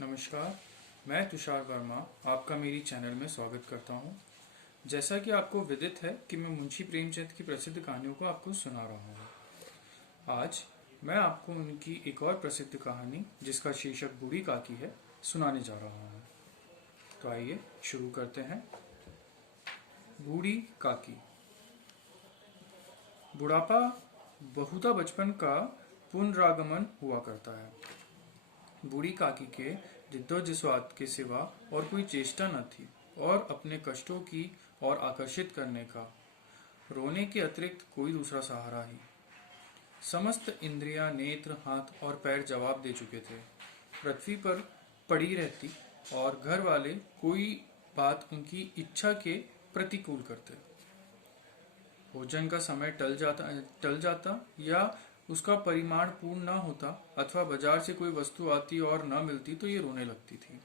नमस्कार, मैं तुषार वर्मा आपका मेरी चैनल में स्वागत करता हूं। जैसा कि आपको विदित है कि मैं मुंशी प्रेमचंद की प्रसिद्ध कहानियों को आपको सुना रहा हूं। आज मैं आपको उनकी एक और प्रसिद्ध कहानी, जिसका शीर्षक बूढ़ी काकी है, सुनाने जा रहा हूं। तो आइए शुरू करते हैं। बूढ़ी काकी। बुढ़ापा बहुधा बचपन का पुनरागमन हुआ करता है। बूढ़ी काकी के जिद्दोजहद के सिवा और कोई चेष्टा न थी और अपने कष्टों की ओर आकर्षित करने का रोने के अतिरिक्त कोई दूसरा सहारा ही। समस्त इंद्रियां, नेत्र, हाथ और पैर जवाब दे चुके थे। पृथ्वी पर पड़ी रहती और घर वाले कोई बात उनकी इच्छा के प्रतिकूल करते। भोजन का समय टल जाता या उसका परिमाण पूर्ण न होता अथवा बाजार से कोई वस्तु आती और न मिलती तो ये रोने लगती थी।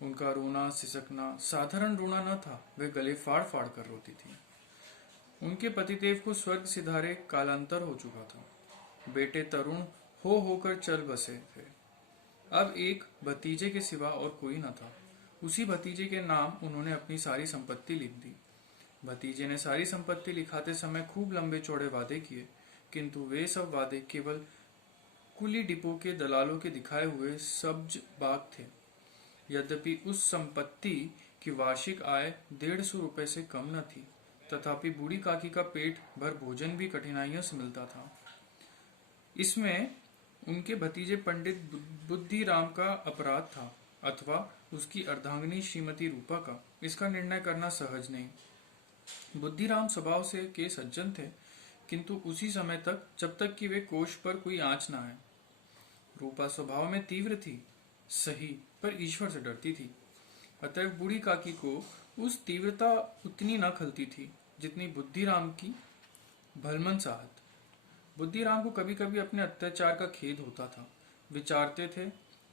उनका रोना सिसकना साधारण रोना न था, वे गले फाड़ फाड़ कर रोती थी। उनके पतिदेव को स्वर्ग सिधारे कालांतर हो चुका था। बेटे तरुण हो होकर चल बसे थे। अब एक भतीजे के सिवा और कोई न था। उसी भतीजे के नाम उन्होंने अपनी सारी संपत्ति लिख दी। भतीजे ने सारी संपत्ति लिखाते समय खूब लंबे चौड़े वादे किए, किंतु वे सब वादे केवल कुली डिपो के दलालों के दिखाए हुए सब्ज बाग थे। यद्यपि उस संपत्ति की वार्षिक आय 150 रुपए से कम न थी, तथापि बूढ़ी काकी का पेट भर भोजन भी कठिनाइयों से मिलता था। इसमें उनके भतीजे पंडित बुद्धिराम का अपराध था अथवा उसकी अर्धांगिनी श्रीमती रूपा का, इसका निर्णय करना सहज नहीं। बुद्धिराम स्वभाव से के सज्जन थे, किंतु उसी समय तक जब तक कि वे कोष पर कोई आंच न आए। रूपा स्वभाव में तीव्र थी, सही, पर ईश्वर से डरती थी। अतः बूढ़ी काकी को उस तीव्रता उतनी न खलती थी जितनी बुद्धिराम की भलमन साहत। बुद्धिराम को कभी कभी अपने अत्याचार का खेद होता था। विचारते थे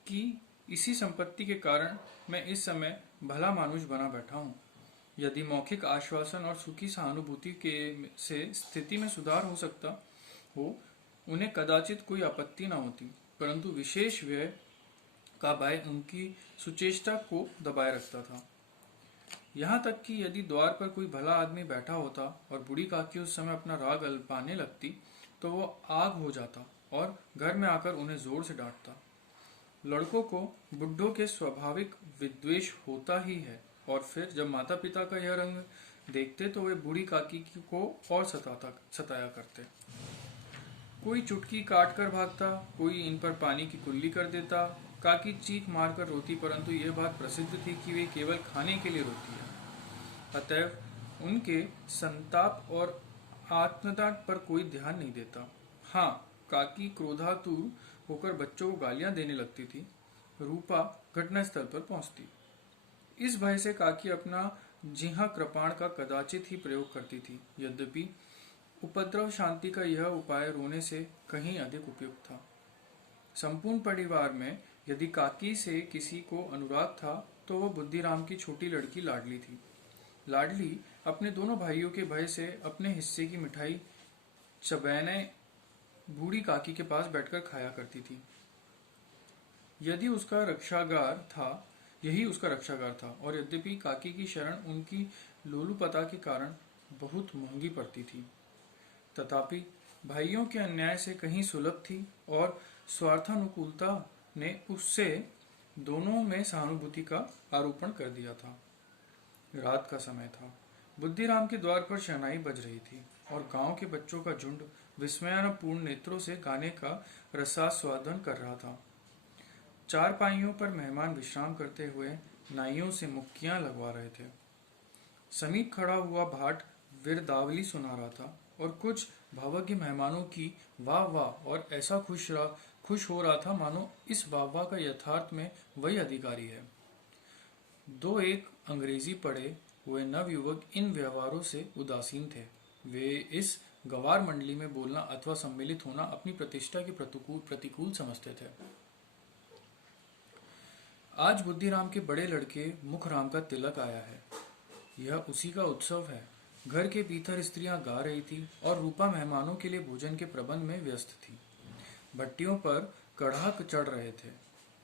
कि इसी संपत्ति के कारण मैं इस समय भला मानुष बना बैठा हूँ। यदि मौखिक आश्वासन और सुखी सहानुभूति के से स्थिति में सुधार हो सकता हो, उन्हें कदाचित कोई आपत्ति न होती, परंतु विशेष व्यय का भय उनकी सुचेष्टा को दबाए रखता था। यहाँ तक कि यदि द्वार पर कोई भला आदमी बैठा होता और बूढ़ी काकी उस समय अपना राग अल्पाने लगती, तो वो आग हो जाता और घर में आकर उन्हें जोर से डांटता। लड़कों को बुड्ढों के स्वाभाविक विद्वेष होता ही है, और फिर जब माता पिता का यह रंग देखते तो वे बूढ़ी काकी को और सताया करते। कोई चुटकी काट कर भागता, कोई इन पर पानी की कुल्ली कर देता। काकी चीख मारकर रोती, परंतु यह बात प्रसिद्ध थी कि वे केवल खाने के लिए रोती है। अतएव उनके संताप और आत्मदान पर कोई ध्यान नहीं देता। हाँ, काकी क्रोधातुर होकर बच्चों को गालियां देने लगती थी। रूपा घटनास्थल पर पहुंचती। इस भय से काकी अपना जिहा कृपाण का कदाचित ही प्रयोग करती थी। यद्यपि उपद्रव शांति का यह उपाय रोने से कहीं अधिक उपयुक्त था। संपूर्ण परिवार में यदि काकी से किसी को अनुराग था तो वह बुद्धिराम की छोटी लड़की लाडली थी। लाडली अपने दोनों भाइयों के भय से अपने हिस्से की मिठाई चबैने बूढ़ी काकी के पास बैठकर खाया करती थी। यही उसका रक्षागार था, और यद्यपि काकी की शरण उनकी लोलुपता के कारण बहुत महंगी पड़ती थी, तथापि भाइयों के अन्याय से कहीं सुलभ थी और स्वार्थानुकूलता ने उससे दोनों में सहानुभूति का आरोपण कर दिया था। रात का समय था। बुद्धिराम के द्वार पर शहनाई बज रही थी और गांव के बच्चों का झुंड विस्मयापूर्ण नेत्रों से गाने का रसास्वादन कर रहा था। चार पाइयों पर मेहमान विश्राम करते हुए नाइयों से मुक्कियां लगवा रहे थे। समीप खड़ा हुआ भाट विरदावली सुना रहा था और कुछ भावज्ञ मेहमानों की वाह वाह और ऐसा खुश हो रहा था मानो इस वाह वाह का यथार्थ में वही अधिकारी है। दो एक अंग्रेजी पढ़े हुए नवयुवक इन व्यवहारों से उदासीन थे। वे इस गवार मंडली में बोलना अथवा सम्मिलित होना अपनी प्रतिष्ठा के प्रतिकूल समझते थे। आज बुद्धिराम के बड़े लड़के मुखराम का तिलक आया है। यह उसी का उत्सव है। घर के भीतर स्त्रियां गा रही थी और रूपा मेहमानों के लिए भोजन के प्रबंध में व्यस्त थी। भट्टियों पर कड़ाह चढ़ रहे थे।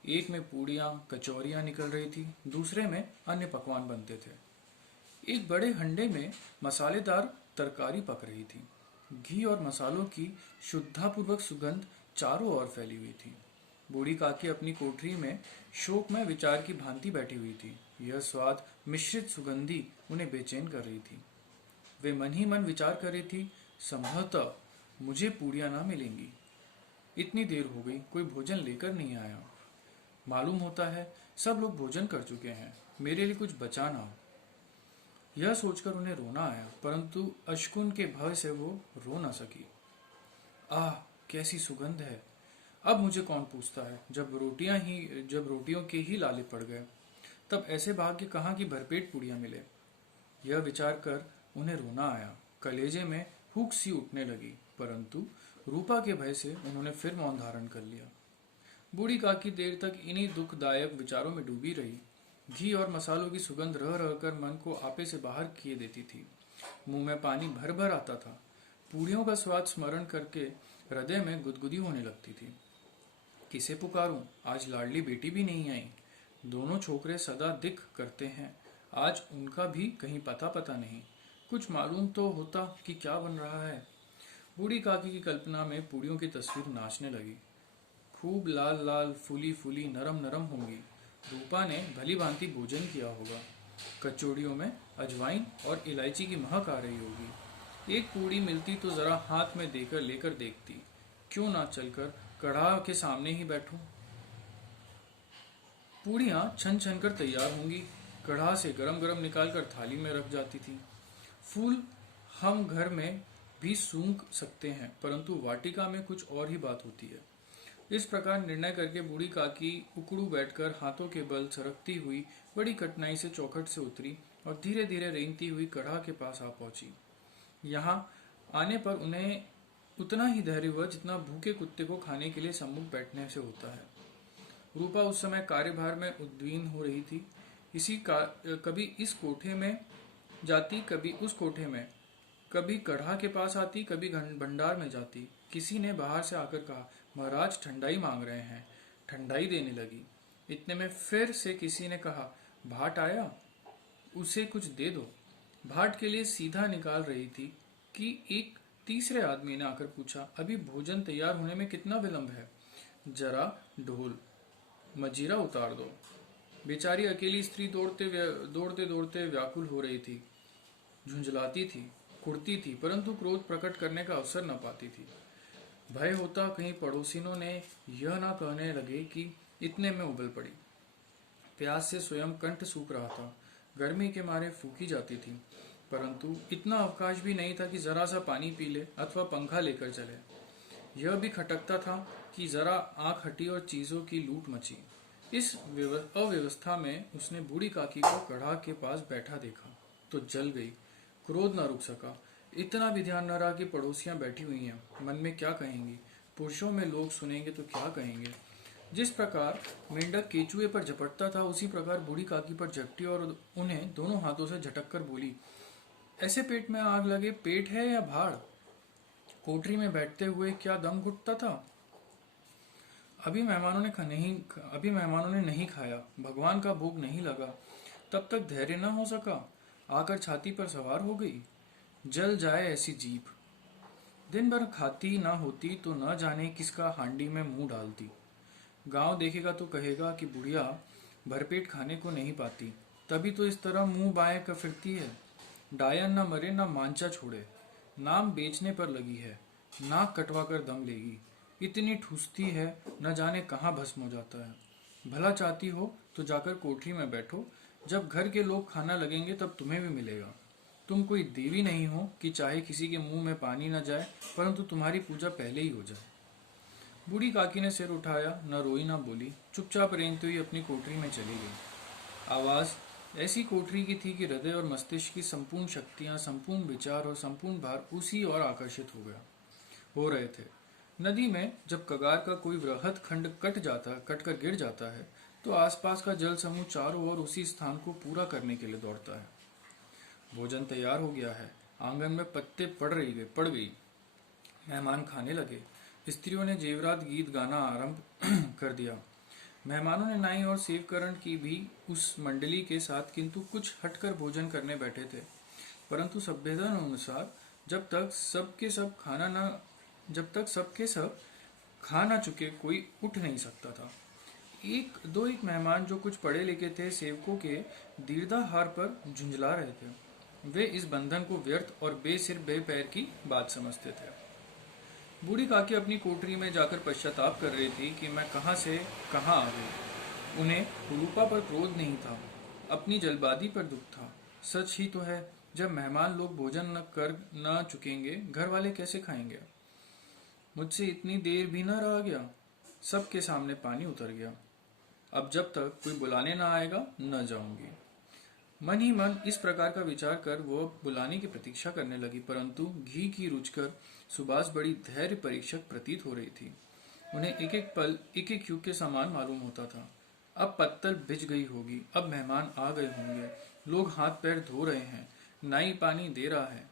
एक में पूड़ियाँ कचौरियाँ निकल रही थी, दूसरे में अन्य पकवान बनते थे। एक बड़े हंडे में मसालेदार तरकारी पक रही थी। घी और मसालों की शुद्धापूर्वक सुगंध चारों ओर फैली हुई थी। बूढ़ी काकी अपनी कोठरी में शोकमय विचार की भांति बैठी हुई थी। यह स्वाद मिश्रित सुगंधी उन्हें बेचैन कर रही थी। वे मन ही मन विचार कर रही थी, संभवतः मुझे पूड़ियाँ ना मिलेंगी। इतनी देर हो गई, कोई भोजन लेकर नहीं आया। मालूम होता है सब लोग भोजन कर चुके हैं, मेरे लिए कुछ बचा ना हो। यह सोचकर उन्हें रोना आया, परंतु अशकुन के भय से वो रो न सकी। आह, कैसी सुगंध है! अब मुझे कौन पूछता है, जब रोटियों के ही लाले पड़ गए, तब ऐसे भाग्य कहाँ की भरपेट पूड़ियाँ मिले। यह विचार कर उन्हें रोना आया। कलेजे में हुक सी उठने लगी, परंतु रूपा के भय से उन्होंने फिर मौन धारण कर लिया। बूढ़ी काकी देर तक इन्हीं दुखदायक विचारों में डूबी रही। घी और मसालों की सुगंध रह रहकर मन को आपे से बाहर किए देती थी। मुंह में पानी भर भर आता था। पूड़ियों का स्वाद स्मरण करके हृदय में गुदगुदी होने लगती थी। किसे पुकारूं? आज लाडली बेटी भी नहीं आई। दोनों छोकरे सदा दिख करते हैं, आज उनका भी कहीं पता नहीं। कुछ मालूम तो होता कि क्या बन रहा है। बूढ़ी काकी की कल्पना में पूड़ियों की तस्वीर नाचने लगी। खूब लाल लाल, फूली फूली, नरम नरम होंगी। रूपा ने भली भांति भोजन किया होगा। कचौड़ियों में अजवाइन और इलायची की महक आ रही होगी। एक पूड़ी मिलती तो जरा हाथ में देकर लेकर देखती। क्यों ना चलकर कढ़ा के सामने ही बैठूं। पूड़ियाँ छन छन कर तैयार होंगी। कढ़ा से गरम गरम निकाल कर थाली में रख जाती थी। फूल हम घर में भी सूंघ सकते हैं, परंतु वाटिका में कुछ और ही बात होती है। इस प्रकार निर्णय करके बूढ़ी काकी उकड़ू बैठकर हाथों के बल सरकती हुई बड़ी कठिनाई से चौखट से उतरी और धीरे धीरे रेंगती हुई कढ़ा के पास आ पहुंची। यहाँ आने पर उन्हें उतना ही धैर्य हुआ जितना भूखे कुत्ते को खाने के लिए सम्मुख बैठने से होता है। रूपा उस समय कार्यभार में उद्विग्न हो रही थी। कभी इस कोठे में जाती, कभी उस कोठे में, कभी कढ़ा के पास आती, कभी भंडार में जाती। किसी ने बाहर से आकर कहा, महाराज ठंडाई मांग रहे हैं। ठंडाई देने लगी। इतने में फिर से किसी ने कहा, भाट आया, उसे कुछ दे दो। भाट के लिए सीधा निकाल रही थी कि एक तीसरे आदमी ने आकर पूछा, अभी भोजन तैयार होने में कितना विलंब है? जरा ढोल मजीरा उतार दो। बेचारी अकेली स्त्री दौड़ते दौड़ते व्याकुल हो रही थी, झुंझलाती थी, कुड़ती थी, परंतु क्रोध प्रकट करने का अवसर न पाती थी। भय होता कहीं पड़ोसिनों ने यह न कहने लगे कि इतने में उबल पड़ी। प्यास से स्वयं कंठ सूख रहा था, गर्मी के मारे फूकी जाती थी, परंतु इतना अवकाश भी नहीं था कि जरा सा पानी पी ले अथवा पंखा लेकर चले। यह भी खटकता था कि जरा आंख हटी और चीजों की लूट मची। इस अव्यवस्था में उसने बूढ़ी काकी को कढ़ा के पास बैठा देखा तो जल गई। क्रोध न रुक सका। इतना भी ध्यान न रहा कि पड़ोसियां बैठी हुई हैं, मन में क्या कहेंगी, पुरुषों में लोग सुनेंगे तो क्या कहेंगे। जिस प्रकार मेंढक केचुए पर झपटता था, उसी प्रकार बूढ़ी काकी पर झपटी और उन्हें दोनों हाथों से झटक कर बोली, ऐसे पेट में आग लगे, पेट है या भाड़? कोठरी में बैठते हुए क्या दम घुटता था? अभी मेहमानों ने नहीं खाया, भगवान का भोग नहीं लगा, तब तक धैर्य न हो सका, आकर छाती पर सवार हो गई। जल जाए ऐसी जीभ। दिन भर खाती ना होती तो न जाने किसका हांडी में मुंह डालती। गांव देखेगा तो कहेगा कि बुढ़िया भरपेट खाने को नहीं पाती, तभी तो इस तरह मुंह बाएं कर फिरती है। डायन न मरे न मांचा छोड़े, नाम बेचने पर लगी है, नाक कटवा कर दम लेगी। इतनी ठूसती है, न जाने कहाँ भस्म हो जाता है। भला चाहती हो तो जाकर कोठरी में बैठो, जब घर के लोग खाना लगेंगे तब तुम्हें भी मिलेगा। तुम कोई देवी नहीं हो कि चाहे किसी के मुंह में पानी न जाए, परंतु तुम्हारी पूजा पहले ही हो जाए। बूढ़ी काकी ने सिर उठाया, न रोई न बोली, चुपचाप रेंगती हुई अपनी कोठरी में चली गई। आवाज ऐसी कोठरी की थी कि हृदय और मस्तिष्क की संपूर्ण शक्तियां, संपूर्ण विचार और संपूर्ण भार उसी ओर आकर्षित हो रहे थे। नदी में जब कगार का कोई वृहद खंड कट कर गिर जाता है, तो आसपास का जल समूह चारों ओर उसी स्थान को पूरा करने के लिए दौड़ता है। भोजन तैयार हो गया है। आंगन में पत्ते पड़ गई। मेहमान खाने लगे। स्त्रियों ने जेवरात गीत गाना आरंभ कर दिया। मेहमानों ने नाई और सेवकरण की भी उस मंडली के साथ किंतु कुछ हटकर भोजन करने बैठे थे, परंतु सभ्यता अनुसार जब तक सबके सब खा ना चुके कोई उठ नहीं सकता था। एक मेहमान जो कुछ पढ़े लिखे थे सेवकों के दीर्घाहार पर झुंझला रहे थे। वे इस बंधन को व्यर्थ और बेसिर बेपैर की बात समझते थे। बूढ़ी काकी अपनी कोठरी में जाकर पश्चाताप कर रही थी कि मैं कहाँ से कहाँ आ गई। उन्हें रूपा पर क्रोध नहीं था, अपनी जल्दबाजी पर दुख था। सच ही तो है, जब मेहमान लोग भोजन न चुकेंगे घर वाले कैसे खाएंगे। मुझसे इतनी देर भी न रहा गया। सबके सामने पानी उतर गया। अब जब तक कोई बुलाने न आएगा न जाऊंगी। मन ही मन इस प्रकार का विचार कर वो बुलाने की प्रतीक्षा करने लगी, परंतु घी की रुचकर सुबास बड़ी धैर्य परीक्षक प्रतीत हो रही थी। उन्हें एक एक पल एक एक युग के समान मालूम होता था। अब पत्तल भिज गई होगी, अब मेहमान आ गए होंगे, लोग हाथ पैर धो रहे हैं, नाई पानी दे रहा है,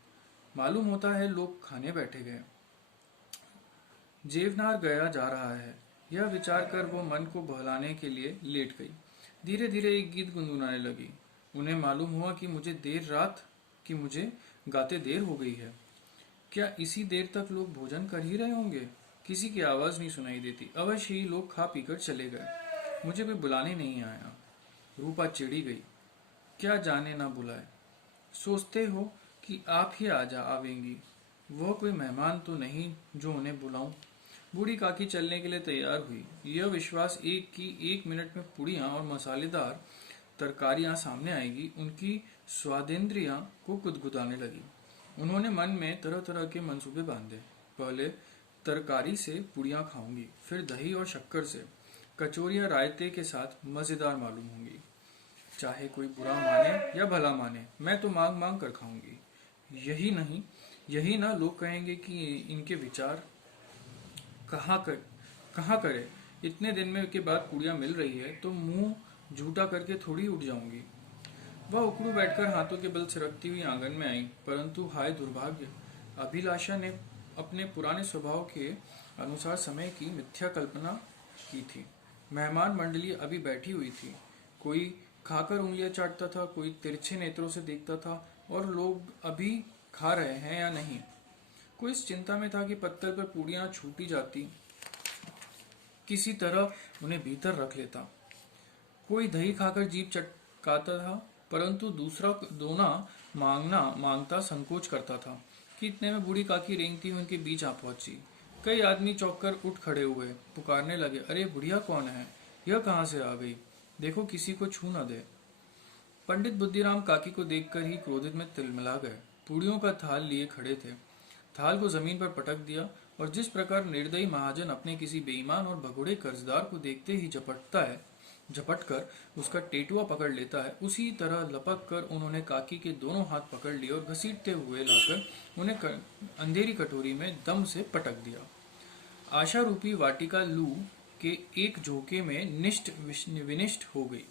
मालूम होता है लोग खाने बैठे गए, जेवनार गया जा रहा है। यह विचार कर वो मन को बहलाने के लिए लेट गई। धीरे धीरे एक गीत गुनगुनाने लगी। उन्हें मालूम हुआ कि मुझे गाते देर हो गई है। क्या इसी देर तक लोग भोजन कर ही रहे होंगे। किसी की आवाज नहीं सुनाई देती। अवश्य ही लोग खा पीकर चले गए। मुझे कोई बुलाने नहीं आया। रूपा चिढ़ी गई। क्या जाने ना बुलाए। सोचते हो कि आप ही आवेंगी। वह कोई मेहमान तो नहीं जो उन्हें बुलाऊं। बूढ़ी काकी चलने के लिए तैयार हुई। यह विश्वास एक मिनट में पुड़ियां और मसालेदार तरकारियां सामने आएगी, उनकी स्वादेंद्रियां को गुदगुदाने लगी। उन्होंने मन में तरह तरह के मंसूबे बांधे। पहले तरकारी से पुड़ियां खाऊंगी, फिर दही और शक्कर से। कचौरियां रायते के साथ मजेदार मालूम होंगी। चाहे कोई बुरा माने या भला माने, मैं तो मांग मांग कर खाऊंगी। यही ना लोग कहेंगे कि इनके विचार कहाँ करे। इतने दिन में के बाद पुड़िया मिल रही है तो मुंह झूठा करके थोड़ी उठ जाऊंगी। वह उकड़ू बैठकर हाथों के बल सिरकती हुई आंगन में आई, परंतु हाय दुर्भाग्य, अभिलाषा ने अपने पुराने स्वभाव के अनुसार समय की मिथ्या कल्पना की थी। मेहमान मंडली अभी बैठी हुई थी। कोई खाकर उंगलियां चाटता था, कोई तिरछे नेत्रों से देखता था और लोग अभी खा रहे हैं या नहीं। कोई इस चिंता में था कि पत्तल पर पूड़ियां छूटी जाती, किसी तरह उन्हें भीतर रख लेता। कोई दही खाकर जीभ चटकाता था, परंतु दूसरा दोना मांगता संकोच करता था कि इतने में बूढ़ी काकी रेंगती हुई उनके बीच आ पहुंची। कई आदमी चौंक कर उठ खड़े हुए, पुकारने लगे, अरे बुढ़िया कौन है, यह कहाँ से आ गई, देखो किसी को छू न दे। पंडित बुद्धिराम काकी को देखकर ही क्रोधित में तिलमिला गए। पूड़ियों का थाल लिए खड़े थे। थाल को जमीन पर पटक दिया और जिस प्रकार निर्दयी महाजन अपने किसी बेईमान और भगोड़े कर्जदार को देखते ही झपटकर उसका टेटुआ पकड़ लेता है, उसी तरह लपक कर उन्होंने काकी के दोनों हाथ पकड़ लिए और घसीटते हुए लाकर उन्हें अंधेरी कटोरी में दम से पटक दिया। आशा रूपी वाटिका लू के एक झोंके में विनिष्ट हो गई।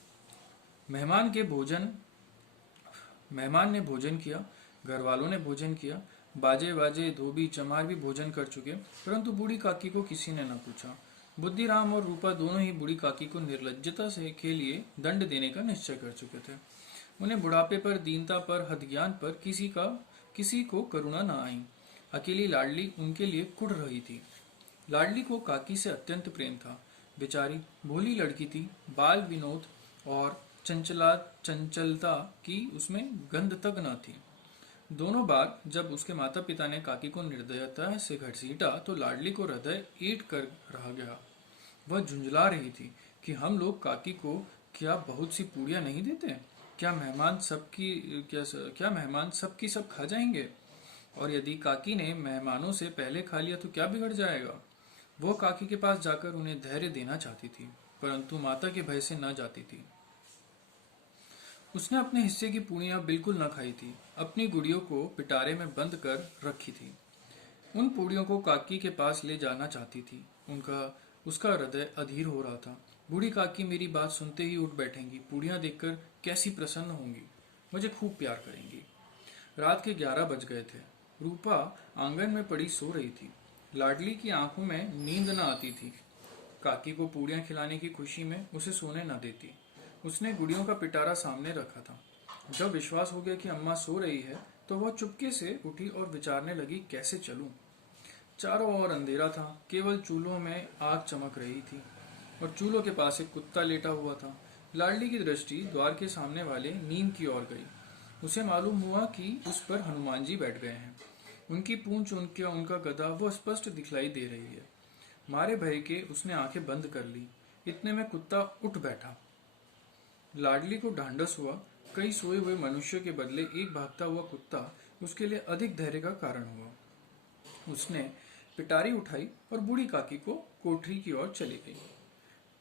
मेहमान ने भोजन किया, घर वालों ने भोजन किया, बाजे बाजे धोबी चमार भी भोजन कर चुके, परंतु बूढ़ी काकी को किसी ने न पूछा। बुद्धिराम और रूपा दोनों ही बूढ़ी काकी को निर्लज्जता के लिए दंड देने का निश्चय कर चुके थे। उन्हें बुढ़ापे पर, दीनता पर, हदज्ञान पर किसी को करुणा न आई। अकेली लाडली उनके लिए कुढ़ रही थी। लाडली को काकी से अत्यंत प्रेम था। बेचारी भोली लड़की थी। बाल विनोद और चंचलता की उसमें गंध तक न थी। दोनों बार जब उसके माता पिता ने काकी को निर्दयता से घसीटा तो लाडली को हृदय ईट कर रह गया। वह झुंझला रही थी कि हम लोग काकी को क्या बहुत सी पूड़ियां नहीं देते। क्या मेहमान सबकी सब खा जाएंगे। और यदि काकी ने मेहमानों से पहले खा लिया तो क्या बिगड़ जाएगा। वो काकी के पास जाकर उन्हें धैर्य देना चाहती थी, परंतु माता के भय से न जाती थी। उसने अपने हिस्से की पूड़ियां बिल्कुल न खाई थी। अपनी गुड़ियों को पिटारे में बंद कर रखी थी। उन पूड़ियों को काकी के पास ले जाना चाहती थी। उसका हृदय अधीर हो रहा था। बूढ़ी काकी मेरी बात सुनते ही उठ बैठेंगी, पूड़ियां देखकर कैसी प्रसन्न होंगी, मुझे खूब प्यार करेंगी। रात के 11 बज गए थे। रूपा आंगन में पड़ी सो रही थी। लाडली की आंखों में नींद न आती थी। काकी को पूड़ियां खिलाने की खुशी में उसे सोने न देती। उसने गुड़ियों का पिटारा सामने रखा था। जब विश्वास हो गया कि अम्मा सो रही है तो वह चुपके से उठी और विचारने लगी, कैसे चलूं। चारों ओर अंधेरा था, केवल चूल्हों में आग चमक रही थी और चूल्हों के पास एक कुत्ता लेटा हुआ था। लाडली की दृष्टि द्वार के सामने वाले नीम की ओर गई। उसे मालूम हुआ कि उस पर हनुमान जी बैठ गए हैं। उनकी पूंछ, उनका गदा वो स्पष्ट दिखलाई दे रही है। मारे भय के उसने आंखें बंद कर ली। इतने में कुत्ता उठ बैठा। लाडली को ढांढस हुआ। कई सोए हुए मनुष्य के बदले एक भागता हुआ कुत्ता उसके लिए अधिक धैर्य का कारण हुआ। उसने पिटारी उठाई और बूढ़ी काकी को कोठरी की ओर चली गई।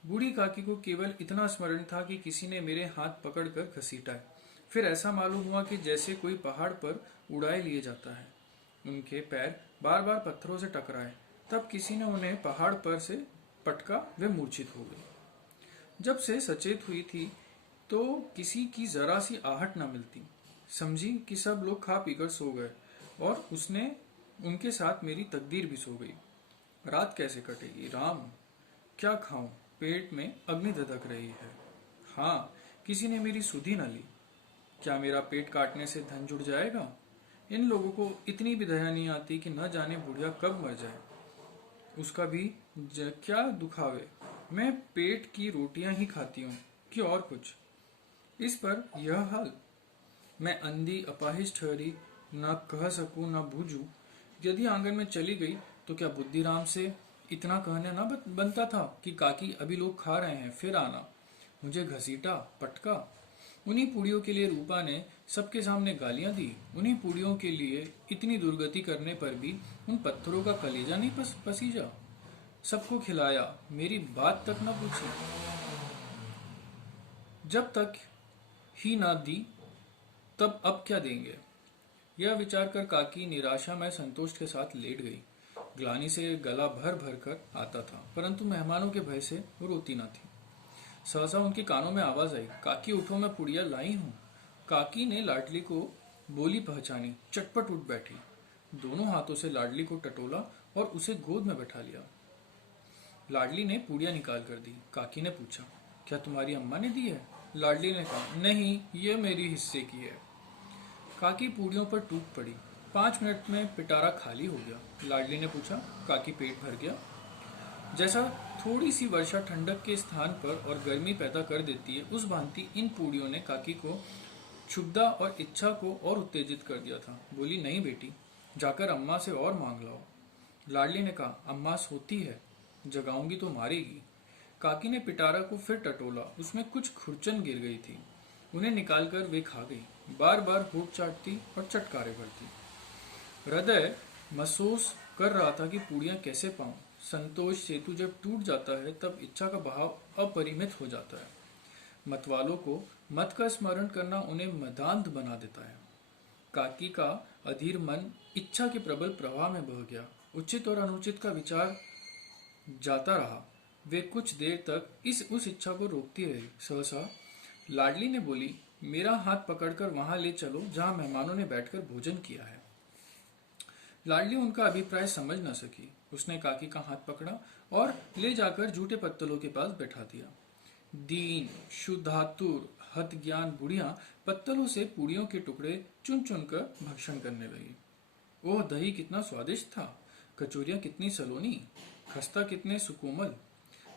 बूढ़ी काकी को केवल इतना स्मरण था कि किसी ने मेरे हाथ पकड़कर घसीटा है। फिर ऐसा मालूम हुआ कि जैसे कोई पहाड़ पर उड़ाए लिए जाता है। उनके पैर बार बार पत्थरों से टकराए। तब किसी ने उन्हें पहाड़ पर से पटका, वे मूर्छित हो गई। जब से सचेत हुई थी तो किसी की जरा सी आहट न मिलती। समझी कि सब लोग खा पीकर सो गए और उसने उनके साथ मेरी तकदीर भी सो गई। रात कैसे कटेगी राम, क्या खाऊं, पेट में अग्नि धधक रही है। हाँ, किसी ने मेरी सुधि न ली। क्या मेरा पेट काटने से धन जुड़ जाएगा। इन लोगों को इतनी भी दया नहीं आती कि न जाने बुढ़िया कब मर जाए, उसका भी क्या दुखावे। मैं पेट की रोटियां ही खाती हूँ कि और कुछ। इस पर यह हाल। मैं अंधी अपाहिज ठहरी, न कह सकूं न बूझूं। यदि आंगन में चली गई तो क्या बुद्धिराम से इतना कहने न बनता था कि काकी अभी लोग खा रहे हैं, फिर आना। मुझे घसीटा, पटका। उन्हीं पूड़ियों के लिए रूपा ने सबके सामने गालियां दी। उन्हीं पूड़ियों के लिए इतनी दुर्गति करने पर भी उन पत्थरों का कलेजा नहीं पसीजा। सबको खिलाया, मेरी बात तक न पूछी। जब तक ही ना दी तब अब क्या देंगे। यह विचार कर काकी निराशा में संतोष के साथ लेट गई। ग्लानि से गला भर भर कर आता था, परंतु मेहमानों के भय से वो रोती न थी। सहसा उनके कानों में आवाज आई, काकी उठो, मैं पुड़िया लाई हूँ। काकी ने लाडली को बोली पहचानी, चटपट उठ बैठी। दोनों हाथों से लाडली को टटोला और उसे गोद में बैठा लिया। लाडली ने पूड़िया निकाल कर दी। काकी ने पूछा, क्या तुम्हारी अम्मा ने दी है। लाडली ने कहा, नहीं, ये मेरी हिस्से की है। काकी पूड़ियों पर टूट पड़ी। 5 मिनट में पिटारा खाली हो गया। लाडली ने पूछा, काकी पेट भर गया। जैसा थोड़ी सी वर्षा ठंडक के स्थान पर और गर्मी पैदा कर देती है, उस भांति इन पूड़ियों ने काकी को क्षुब्धा और इच्छा को और उत्तेजित कर दिया था। बोली, नहीं बेटी, जाकर अम्मा से और मांग लाओ। लाडली ने कहा, अम्मा सोती है, जगाऊंगी तो मारेगी। काकी ने पिटारा को फिर टटोला। उसमें कुछ खुरचन गिर गई थी। उन्हें निकालकर वे खा गई। बार बार होठ चाटती और चटकारे भरती। हृदय महसूस कर रहा था कि पूड़ियां कैसे पाऊं। संतोष सेतु जब टूट जाता है तब इच्छा का बहाव अपरिमित हो जाता है। मतवालों को मत का स्मरण करना उन्हें मदांध बना देता है। काकी का अधीर मन इच्छा के प्रबल प्रवाह में बह गया। उचित और अनुचित का विचार जाता रहा। वे कुछ देर तक उस इच्छा को रोकती रही। सहसा लाडली ने बोली, मेरा हाथ पकड़कर वहां ले चलो जहां मेहमानों ने बैठकर भोजन किया है। लाडली उनका अभिप्राय समझ न सकी। उसने काकी का हाथ पकड़ा और ले जाकर जूठे पत्तलों के पास बैठा दिया। दीन, शुद्धातुर, हत ज्ञान बुढ़िया पत्तलों से पूड़ियों के टुकड़े चुन चुन कर भक्षण करने लगी। ओह, दही कितना स्वादिष्ट था, कचौरियां कितनी सलोनी, खस्ता कितने सुकोमल।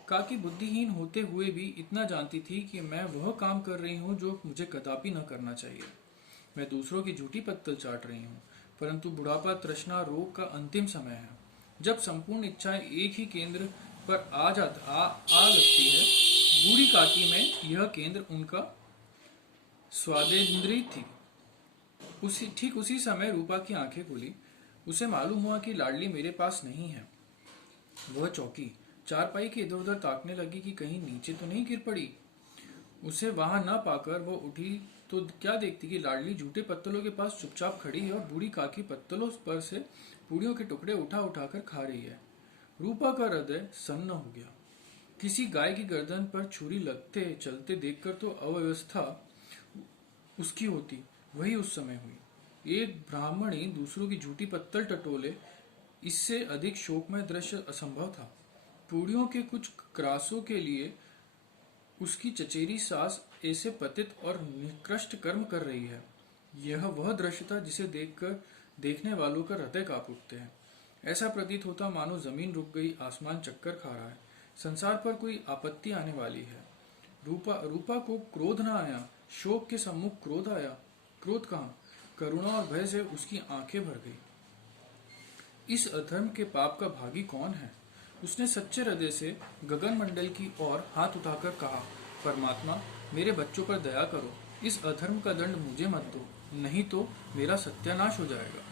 काकी बुद्धिहीन होते हुए भी इतना जानती थी कि मैं वह काम कर रही हूँ जो मुझे कदापि न करना चाहिए। मैं दूसरों की झूठी पत्तल चाट रही हूँ, परंतु बुढ़ापा, तृष्णा, रोग का अंतिम समय है। जब संपूर्ण इच्छाएं एक ही केंद्र पर आ लगती है। बूढ़ी काकी में यह केंद्र उनका स्वादेंद्रिय थी। ठीक उसी समय रूपा की आंखें खुली। उसे मालूम हुआ कि लाडली मेरे पास नहीं है। वह चौंकी, चारपाई के इधर उधर ताकने लगी कि कहीं नीचे तो नहीं गिर पड़ी। उसे वहां न पाकर वो उठी तो क्या देखती कि लाडली जूठे पत्तलों के पास चुपचाप खड़ी है और बूढ़ी काकी पत्तलों पर से पूड़ियों के टुकड़े उठा उठाकर खा रही है। रूपा का हृदय सन्न हो गया। किसी गाय की गर्दन पर छुरी लगते चलते देखकर तो अव्यवस्था उसकी होती, वही उस समय हुई। एक ब्राह्मणी दूसरों की झूठी पत्तल टटोले, इससे अधिक शोकमय दृश्य असंभव था। पूड़ियों के कुछ क्रासों के लिए उसकी चचेरी सास ऐसे पतित और निकृष्ट कर्म कर रही है। यह वह दृश्य था जिसे देखकर देखने वालों का हृदय कांप उठते हैं। ऐसा प्रतीत होता मानो जमीन रुक गई, आसमान चक्कर खा रहा है, संसार पर कोई आपत्ति आने वाली है। रूपा को क्रोध न आया, शोक के सम्मुख क्रोध आया। क्रोध कहाँ, करुणा और भय से उसकी आंखें भर गई। इस अधर्म के पाप का भागी कौन है? उसने सच्चे हृदय से गगन मंडल की ओर हाथ उठाकर कहा, परमात्मा, मेरे बच्चों पर दया करो, इस अधर्म का दंड मुझे मत दो, नहीं तो मेरा सत्यानाश हो जाएगा।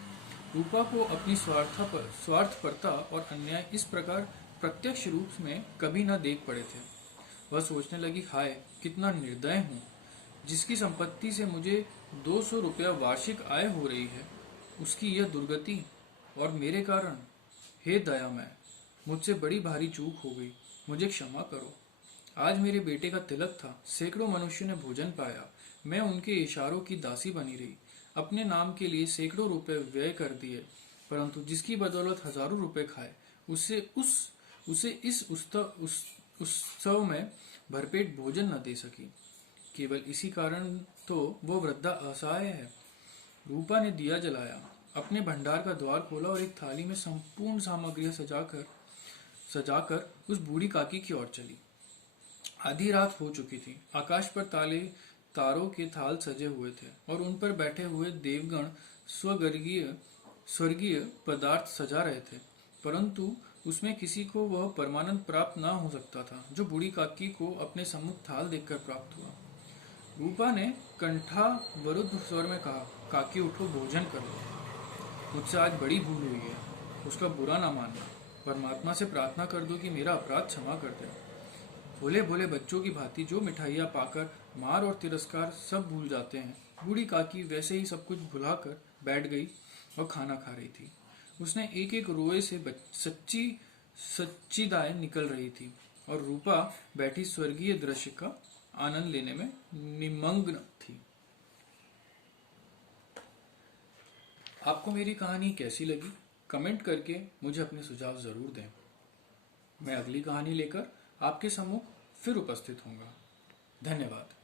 रूपा को अपनी स्वार्थपरता और अन्याय इस प्रकार प्रत्यक्ष रूप में कभी न देख पड़े थे। वह सोचने लगी, हाय कितना निर्दय हूँ, जिसकी संपत्ति से मुझे 200 रुपया वार्षिक आय हो रही है, उसकी यह दुर्गति और मेरे कारण। हे दयामय, मुझसे बड़ी भारी चूक हो गई, मुझे क्षमा करो। आज मेरे बेटे का तिलक था, सैकड़ों मनुष्यों ने भोजन पाया, मैं उनके इशारों की दासी बनी रही, अपने नाम के लिए सैकड़ों रुपए व्यय कर दिए, परंतु जिसकी बदौलत हजारों रुपए खाए, उसे इस उत्सव में भरपेट भोजन न दे सकी। केवल इसी कारण तो वो वृद्धा असहाय है। रूपा ने दिया जलाया, अपने भंडार का द्वार खोला और एक थाली में संपूर्ण सामग्रियां सजाकर उस बूढ़ी काकी की ओर चली। आधी रात हो चुकी थी, आकाश पर तारों के थाल सजे हुए थे और उन पर बैठे हुए देवगण स्वर्गीय पदार्थ सजा रहे थे, परंतु उसमें किसी को वह परमानंद प्राप्त न हो सकता था जो बूढ़ी काकी को अपने सम्मुख थाल देखकर प्राप्त हुआ। रूपा ने कंठावरुद्ध स्वर में कहा, काकी उठो, भोजन कर लो, मुझसे आज बड़ी भूल हुई है, उसका बुरा ना मानना, परमात्मा से प्रार्थना कर दो कि मेरा अपराध क्षमा कर दे। भोले भोले बच्चों की भांति जो मिठाइयाँ पाकर मार और तिरस्कार सब भूल जाते हैं, बूढ़ी काकी वैसे ही सब कुछ भुलाकर बैठ गई और खाना खा रही थी। उसने एक एक रोए से सच्ची दाएं निकल रही थी और रूपा बैठी स्वर्गीय दृश्य का आनंद लेने में निमग्न थी। आपको मेरी कहानी कैसी लगी? कमेंट करके मुझे अपने सुझाव जरूर दें। मैं अगली कहानी लेकर आपके सम्मुख फिर उपस्थित होऊंगा। धन्यवाद।